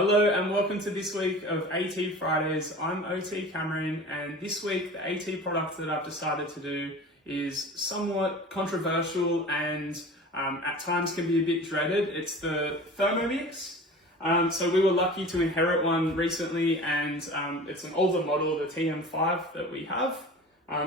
Hello and welcome to this week of AT Fridays. I'm OT Cameron, and this week the AT product that I've decided to do is somewhat controversial and at times can be a bit dreaded. It's the Thermomix. So we were lucky to inherit one recently, and it's an older model, the TM5 that we have.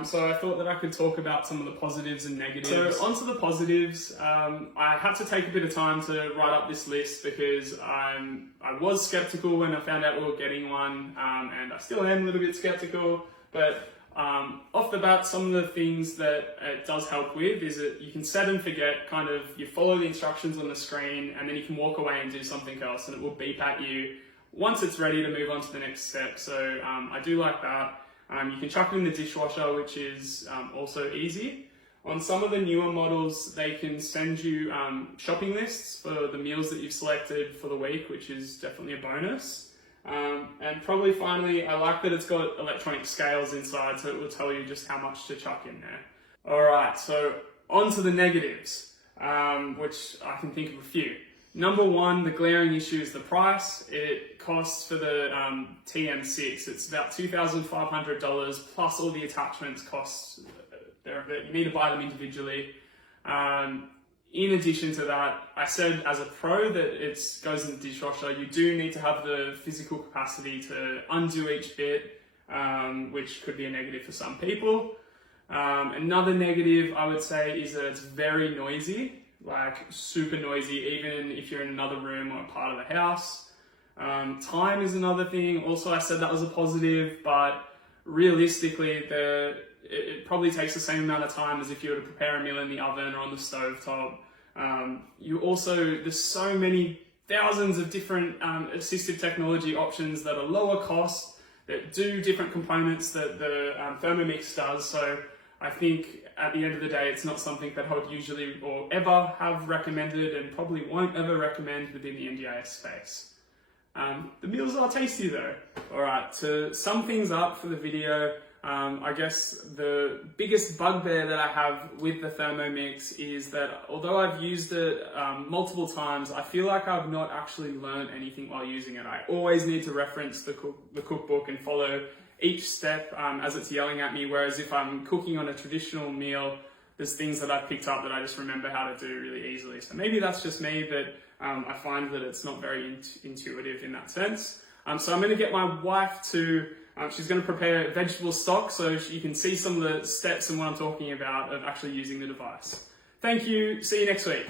So I thought that I could talk about some of the positives and negatives. So onto the positives, I had to take a bit of time to write up this list because I was skeptical when I found out we were getting one, and I still am a little bit skeptical, but off the bat, some of the things that it does help with is that you can set and forget, kind of, you follow the instructions on the screen and then you can walk away and do something else and it will beep at you once it's ready to move on to the next step. So I do like that. You can chuck it in the dishwasher, which is also easy. On some of the newer models, they can send you shopping lists for the meals that you've selected for the week, which is definitely a bonus. And probably finally, I like that it's got electronic scales inside, so it will tell you just how much to chuck in there. All right, so on to the negatives, which I can think of a few. Number one, the glaring issue is the price. It costs for the TM6, it's about $2,500 plus all the attachments costs. You need to buy them individually. In addition to that, I said as a pro that it goes in the dishwasher. You do need to have the physical capacity to undo each bit, which could be a negative for some people. Another negative I would say is that it's very noisy. Like super noisy, even if you're in another room or a part of the house. Time is another thing. Also, I said that was a positive, but realistically, it probably takes the same amount of time as if you were to prepare a meal in the oven or on the stovetop. There's so many thousands of different assistive technology options that are lower cost, that do different components that the Thermomix does. So I think at the end of the day, it's not something that I would usually or ever have recommended, and probably won't ever recommend within the NDIS space. The meals are tasty though. All right, to sum things up for the video, I guess the biggest bugbear that I have with the Thermomix is that although I've used it multiple times, I feel like I've not actually learned anything while using it. I always need to reference the cookbook and follow each step as it's yelling at me, whereas if I'm cooking on a traditional meal, there's things that I've picked up that I just remember how to do really easily. So maybe that's just me, but I find that it's not very intuitive in that sense. So I'm going to get my wife to, she's going to prepare vegetable stock so you can see some of the steps and what I'm talking about of actually using the device. Thank you, see you next week.